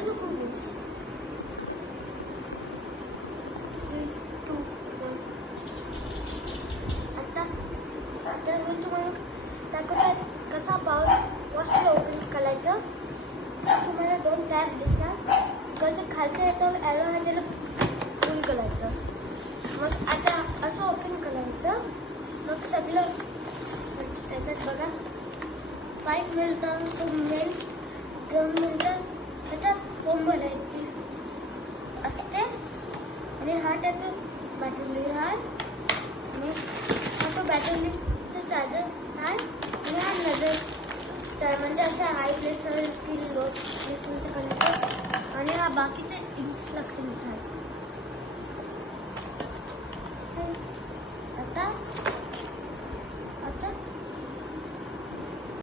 करायचं नको यूज. 3, 2, 1. आता मी तुम्हाला दाखवतो कसा बाउल मस्त ओपन करायचं. तुम्हाला 2 टॅप दिसणार. इकडचं खालच्या याच्यावर ॲरो आहे त्याला पुल करायचं. मग आता असं ओपन करायचं. मग सगळं त्याच्यात बघा पाईप मिळतं, तो मेन गम मिळतं. त्याच्यात फोम भरायची असते आणि हा त्याचा बॅटरी आहे आणि हा तो बॅटरीचा चार्जर आहे आणि हा नजर म्हणजे अशा हाय प्लेसवर की लो प्लेसवरचं कनेक्टर आणि हा बाकीचे इन्स्ट्रक्शन्स आहेत. आता